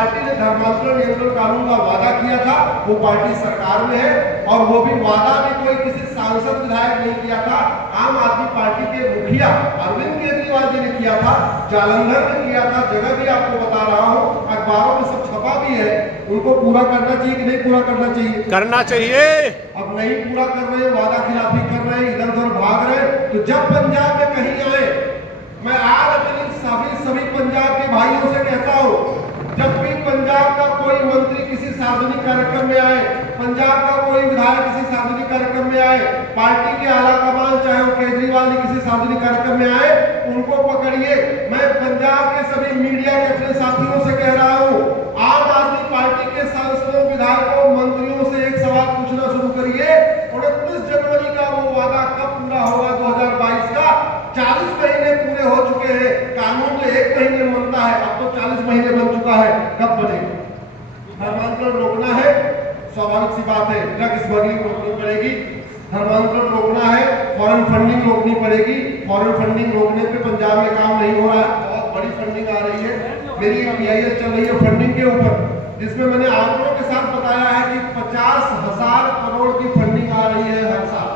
Party ने धर्मांतरण नियंत्रण कानून का वादा किया था वो पार्टी सरकार में है, और वो भी वादा भी कोई किसी सांसद विधायक नहीं किया था, आम आदमी पार्टी के मुखिया अरविंद केजरीवाल जी ने किया था, जालंधर ने किया था। जगह भी आपको बता रहा हूँ, अखबारों में सब छपा भी है। उनको पूरा करना चाहिए कि नहीं पूरा करना चाहिए? करना चाहिए। अब नहीं पूरा कर रहे, वादा खिलाफी कर रहे, इधर उधर भाग रहे, तो जब पंजाब में कहीं आए, मैं आज अपने सभी पंजाब के भाइयों से कहता हूं, जब भी पंजाब का कोई मंत्री किसी सार्वजनिक कार्यक्रम में आए, पंजाब का कोई विधायक किसी सार्वजनिक कार्यक्रम में आए, पार्टी के आला कमान चाहे वो केजरीवाल जी किसी सार्वजनिक कार्यक्रम में आए, उनको पकड़िए। मैं पंजाब के सभी मीडिया के अपने साथियों से कह रहा हूं, आम आदमी पार्टी के सांसदों, विधायकों, मंत्रियों से एक सवाल पूछना शुरू करिए, 29 जनवरी का वो वादा कब पूरा होगा 2022 का? 40 महीने पूरे हो चुके हैं, कानून तो 1 महीने में बनता है, अब तो 40 महीने बन चुका है, कब बनेगा? धर्मांतरण रोकना है, स्वाभाविक सी बात है, ड्रग स्मगलिंग रोकनी पड़ेगी। धर्मांतरण रोकना है, फॉरेन फंडिंग रोकनी पड़ेगी। फॉरेन फंडिंग रोकने पे पंजाब में काम नहीं हो रहा है, बहुत बड़ी फंडिंग आ रही है। मेरी PIL चल रही है फंडिंग के ऊपर, जिसमें मैंने आंकड़ों के साथ बताया है कि 50,000 करोड़ की फंडिंग आ रही है हर साल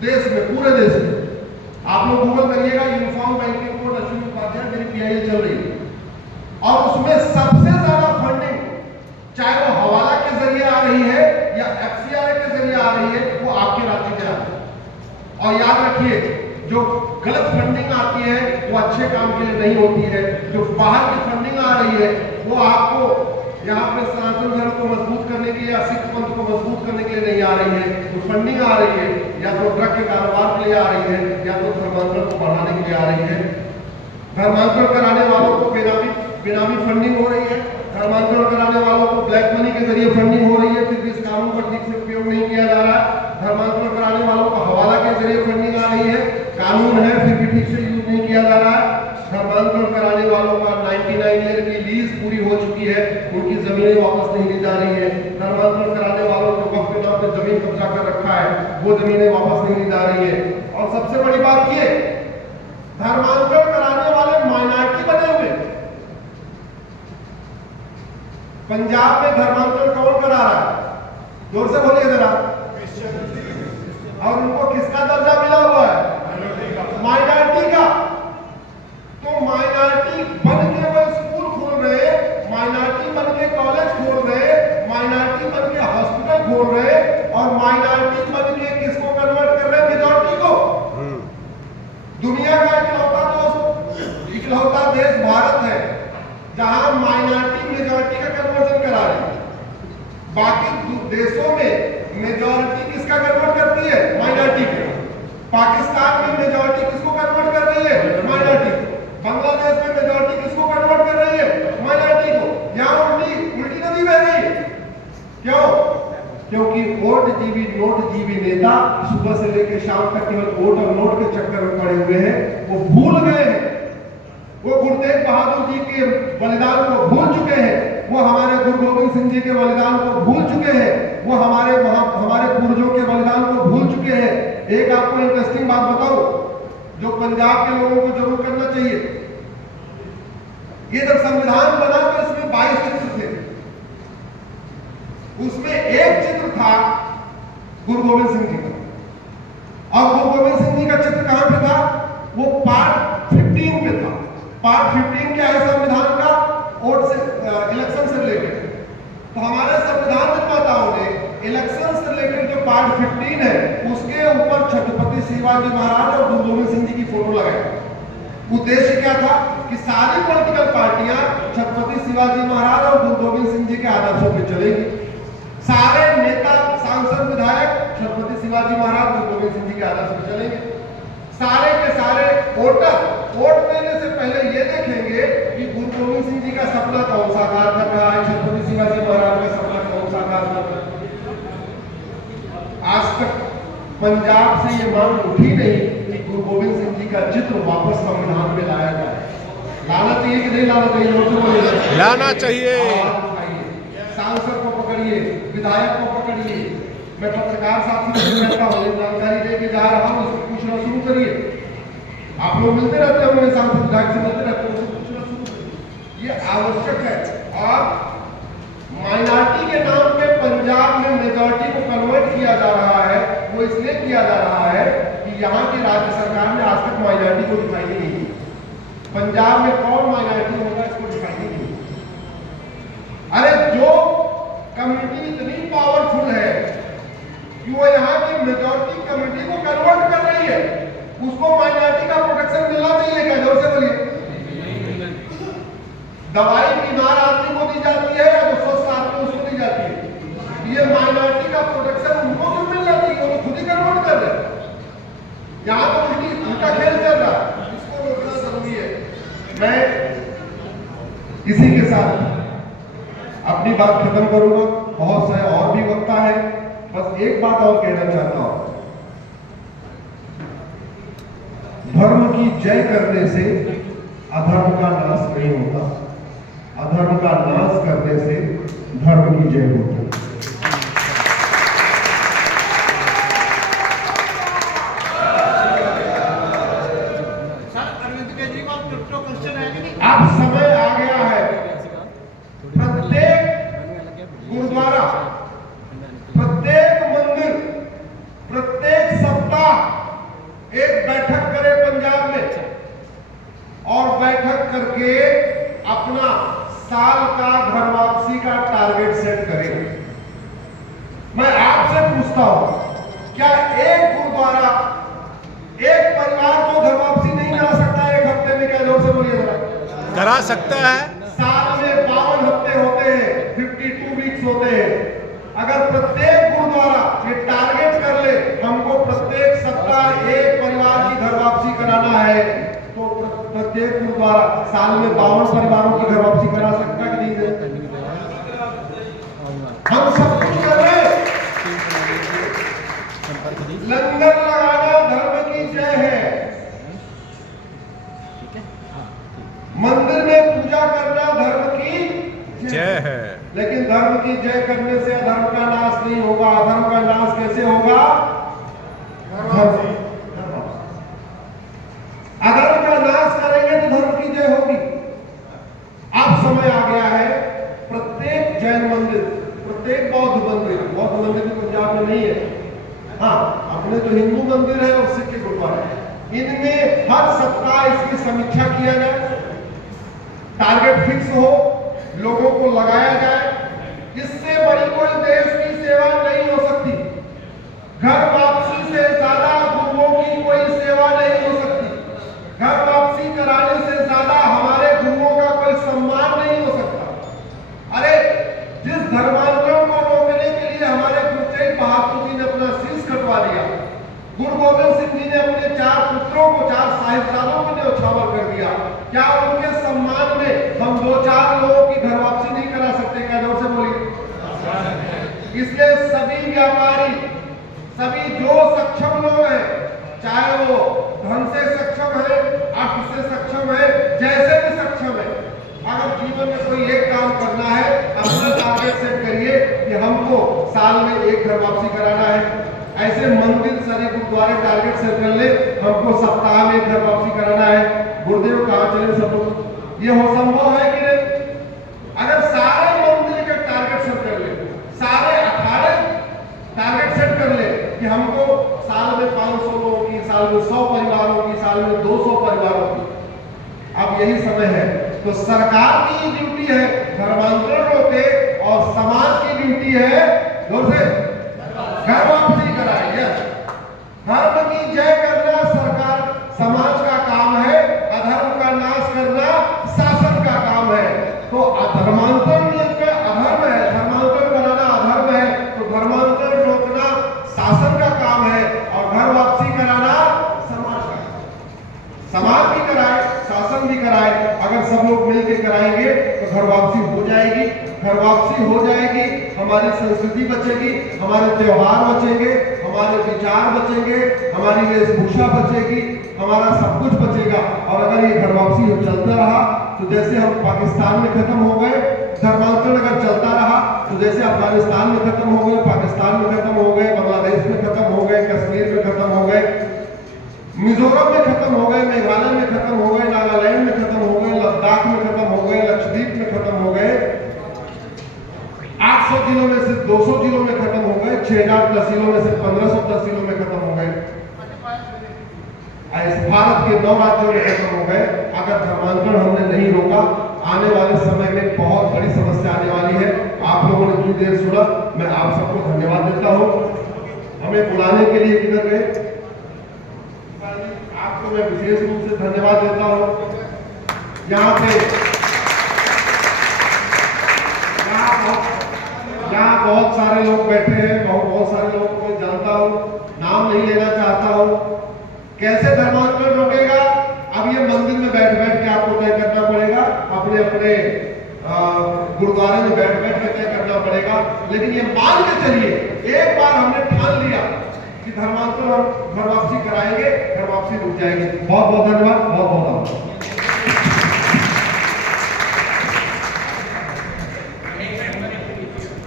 देश में, पूरे देश में। आप लोग गूगल करिएगा, uniform banking code Ashwini Upadhyay, मेरी PIL चल रही है, और उसमें सबसे ज्यादा फंडिंग चाहे वो हवाला के जरिए आ रही है या FCRA के जरिए आ रही है, वो आपके राज्य में आ रही है। और याद रखिए, जो गलत फंडिंग आती है वो अच्छे काम के लिए नहीं होती है। जो बाहर की फंडिंग आ रही है वो आपको यहाँ पे सनातन धर्म को मजबूत करने के लिए या सिख पंथ को मजबूत करने के लिए नहीं आ रही है। जो फंडिंग आ रही है या तो ड्रग के कारोबार के लिए आ रही है या तो धर्मांतरण को बढ़ाने के लिए आ रही है। धर्मांतरण कराने वालों को बेनामी फंडिंग हो रही है, धर्मांतरण कराने वालों को ब्लैक मनी के जरिए फंडिंग हो रही है, फिर भी इस कानून का ठीक से उपयोग नहीं किया जा रहा है। धर्मांतरण कराने वालों को हवाला के जरिए फंडिंग आ रही है, कानून है फिर भी ठीक से यूज नहीं किया जा रहा है। धर्मांतरण कराने वालों का 99 ईयर की लीज पूरी हो चुकी है, उनकी जमीनें वापस नहीं ली जा रही है। धर्मांतरण कराने वालों को वक्त के नाम पे जमीन कब्जा कर रखा है, वो जमीनें वापस नहीं ली जा रही है। और सबसे बड़ी बात ये, धर्मांतरण कराने वाले माइनॉरिटी बने हुए। पंजाब में धर्मांतरण कौन करा रहा है? जोर से बोलिए जरा। और उनको किसका दर्जा मिला हुआ है? माइनॉरिटी का। तो माइनॉरिटी बन के वो स्कूल खोल रहे, माइनॉरिटी बन के कॉलेज खोल रहे, माइनॉरिटी बन के हॉस्पिटल खोल रहे, और माइनॉरिटी बन के किसको कन्वर्ट कर रहे? मेजॉरिटी को। दुनिया का इकलौता देश भारत है जहां माइनॉरिटी मेजॉरिटी का कन्वर्जन करा रही है। बाकी देशों में मेजॉरिटी किसका कन्वर्ट करती है? माइनॉरिटी को। पाकिस्तान में मेजॉरिटी किसको कन्वर्ट कर रही है? माइनॉरिटी को। बांग्लादेश में मेजॉरिटी किसको कन्वर्ट कर रही है? माइनॉरिटी को। यहाँ उल्टी नदी बह रही है। क्यों? क्योंकि वोट जीवी नोट जीवी नेता सुबह से लेकर शाम तक केवल वोट और नोट के चक्कर में पड़े हुए हैं। वो भूल गए हैं, वो गुरु तेग बहादुर जी के बलिदान को भूल चुके हैं, वो हमारे गुरु गोविंद सिंह जी के बलिदान को भूल चुके हैं, वो हमारे पूर्वजों के बलिदान को भूल चुके हैं। एक आपको इंटरेस्टिंग बात बताऊं, जो पंजाब के लोगों को जरूर करना चाहिए। ये जब संविधान बना तो इसमें 22 चित्र थे, उसमें एक चित्र था गुरु गोविंद सिंह जी का। और गुरु गोविंद सिंह जी का चित्र कहां पे था? वो पार्ट 15 पे था। पार्ट 15 क्या है संविधान का? वोट से इलेक्शन से रिलेटेड। तो हमारे संविधान निर्माताओं ने इलेक्शन से रिलेटेड जो पार्ट 15 है उसके ऊपर छत्रपति शिवाजी महाराज और गुरु गोविंद सिंह जी की फोटो लगाई। उद्देश्य क्या था कि सारी पॉलिटिकल पार्टियां छत्रपति शिवाजी महाराज और गुरु गोविंद सिंह जी के आदर्शों पे चलेंगी। सारे नेता, सांसद, विधायक छत्रपति शिवाजी महाराज गुरु गोविंद सिंह जी के आदर्श पे चलेंगे। सारे के सारे वोटर वोट देने से पहले ये देखेंगे कि गुरु गोविंद सिंह जी का सपना कौन साकार कर रहा है, छत्रपति शिवाजी महाराज का सपना कौन साकार कर रहा है। आज तक पंजाब से ये मांग उठी नहीं कि गुरु गोविंद सिंह जी का चित्र वापस संविधान में लाया जाए। लाना चाहिए कि नहीं लाना चाहिए? लाना चाहिए। सांसद को पकड़िए, विधायक को पकड़िए। मैं पत्रकार साथी से कहता हूँ, जानकारी दे के जा रहा हूँ, उसको पूछना शुरू करिए। आप लोग मिलते रहते हैं, सांसद विधायक से मिलते रहते हैं, उसको पूछना शुरू करिए। ये आवश्यक है। और माइनॉरिटी के नाम पे पंजाब में मेजॉरिटी को कन्वर्ट किया जा रहा है। वो इसलिए किया जा रहा है कि यहाँ की राज्य सरकार ने आज तक माइनॉरिटी को दिखाई नहीं दी। पंजाब में कौन माइनॉरिटी होगा इसको दिखाई नहीं दी। अरे जो कम्युनिटी इतनी पावरफुल है कि वो यहाँ की मेजॉरिटी कम्युनिटी को कन्वर्ट कर रही है, उसको माइनॉरिटी का प्रोटेक्शन मिलना चाहिए क्या? जोर से बोलिए। दवाई बीमार आदमी को दी जाती है या जो स्वस्थ आदमी उसको दी जाती है? ये माइनॉरिटी का प्रोटेक्शन उनको क्यों मिलना चाहिए? वो खुद ही कन्वर्ट कर रहे हैं। यहाँ तो उल्टा खेल चल रहा है, इसको रोकना जरूरी है। मैं इसी के साथ अपनी बात खत्म करूंगा। बहुत सारे और भी वक्ता है, बस एक बात और कहना चाहता हूं। धर्म की जय करने से अधर्म का नाश नहीं होता, अधर्म का नाश करने से धर्म की जय होती है। अब समय आ गया है, प्रत्येक गुरुद्वारा, प्रत्येक मंदिर, प्रत्येक सप्ताह एक बैठक करे पंजाब में और बैठक करके अपना साल का घर वापसी का टारगेट सेट करे। मैं आपसे पूछता हूं, क्या एक गुरुद्वारा एक परिवार को घर वापसी नहीं करा सकता एक हफ्ते में? क्या जोर से बोलिए जरा। करा सकता है। साल में 52 हफ्ते होते हैं, 52 वीक्स होते हैं। अगर प्रत्येक गुरुद्वारा ये टारगेट कर ले, हमको प्रत्येक सप्ताह एक परिवार की घर वापसी कराना है, तो प्रत्येक गुरुद्वारा साल में 52 परिवारों की घर वापसी करा सकता है कि नहीं? हम सब कुछ कर रहे हैं। लंगर लगाना धर्म की जय है, मंदिर में पूजा करना धर्म की जय है। लेकिन धर्म की जय करने से अधर्म का नाश नहीं होगा। अधर्म का नाश कैसे होगा? अधर्म का नाश करेंगे तो धर्म की जय होगी। अब समय आ गया है, प्रत्येक जैन मंदिर, प्रत्येक बौद्ध मंदिर भी पंजाब में नहीं है, हाँ अपने तो हिंदू मंदिर है और सिख के गुरुद्वारा है, इनमें हर सप्ताह इसकी समीक्षा किया जाए, टारगेट फिक्स हो, लोगों को लगाया जाए। इससे बड़ी कोई देश की सेवा नहीं हो सकती। घर वापसी से ज्यादा गुरुओं की कोई सेवा नहीं हो सकती। घर वापसी कराने से ज्यादा हमारे गुरुओं का कोई सम्मान नहीं हो सकता। अरे जिस धर्मांतरण को रोकने के लिए हमारे गुरु तेग बहादुर जी ने अपना शीश कटवा दिया, गुरु गोविंद सिंह जी ने अपने 4 पुत्रों को, 4 साहिबजादों को न्यौछावर कर दिया, क्या उनके सम्मान में हम 2-4 लोगों की घर वापसी नहीं करा सकते? क्या जोर से बोलिए। इसलिए सभी व्यापारी, सभी जो सक्षम लोग हैं, चाहे वो धन से सक्षम है, अर्थ से सक्षम है, जैसे भी सक्षम है, अगर जीवन में कोई एक काम करना है, अपना टारगेट सेट करिए कि हमको साल में एक घर वापसी कराना है। ऐसे मंदिर सारे गुरुद्वारे टारगेट सेट कर ले, हमको सप्ताह में एक घर वापसी कराना है। गुरुदेव कहाँ चले सब लोग? ये हो संभव है कि नहीं? अगर सारे मंदिर का टारगेट सेट कर ले, सारे 18 टारगेट सेट कर ले कि हमको साल में 500 लोगों की, साल में 100 परिवारों की, साल में 200 परिवारों की, अब यही समय है। तो सरकार की ड्यूटी है धर्मांतरण रोके और समाज की ड्यूटी है जोर से घर वापसी कराए। धर्म की जय करना सरकार समाज का काम है, अधर्म का नाश करना शासन का काम है। तो धर्मांतरण का अधर्म है, धर्मांतरण कराना अधर्म है, तो धर्मांतरण रोकना शासन का काम है और घर वापसी कराना समाज का। समाज भी कराए, शासन भी कराए, अगर सब लोग मिलकर कराएंगे तो घर वापसी हो जाएगी। घर वापसी हो जाएगी, हमारी संस्कृति बचेगी, हमारे त्योहार बचेंगे, हमारे विचार बचेंगे, हमारी वेशभूषा बचेगी, हमारा सब कुछ बचेगा। और अगर ये घर वापसी चलता रहा तो जैसे हम पाकिस्तान में खत्म हो गए, धर्मांतरण अगर चलता रहा तो जैसे अफगानिस्तान में खत्म हो गए, पाकिस्तान में खत्म हो गए, बांग्लादेश में खत्म हो गए, कश्मीर में खत्म हो गए, मिजोरम में खत्म हो गए, मेघालय में खत्म हो गए, नागालैंड में खत्म हो गए, लद्दाख में खत्म हो गए, लक्षद्वीप में खत्म हो गए, 200 जिलों में खत्म हो गए, 6000 तहसीलों में से 1500 तहसीलों में खत्म हो गए, भारत के 9 राज्यों में खत्म हो गए। अगर धर्मांतरण हमने नहीं रोका, आने वाले समय में बहुत बड़ी समस्या आने वाली है। आप लोगों ने इतनी देर सुना, मैं आप सबको धन्यवाद देता हूँ। हमें बुलाने के लिए किधर गए? आपको मैं विशेष रूप से धन्यवाद देता हूँ। यहाँ बहुत सारे लोग बैठे हैं, बहुत सारे लोगों को मैं जानता हूँ, नाम नहीं लेना चाहता हूँ। कैसे धर्मांतरण रोकेगा? अब ये मंदिर में बैठ के आपको तय करना पड़ेगा, अपने अपने गुरुद्वारे में बैठ के तय करना पड़ेगा। लेकिन ये मान के चलिए, एक बार हमने ठान लिया कि धर्मांतरण हम घर वापसी कराएंगे, घर वापसी रुक जाएगी। बहुत बहुत धन्यवाद, बहुत बहुत आभार।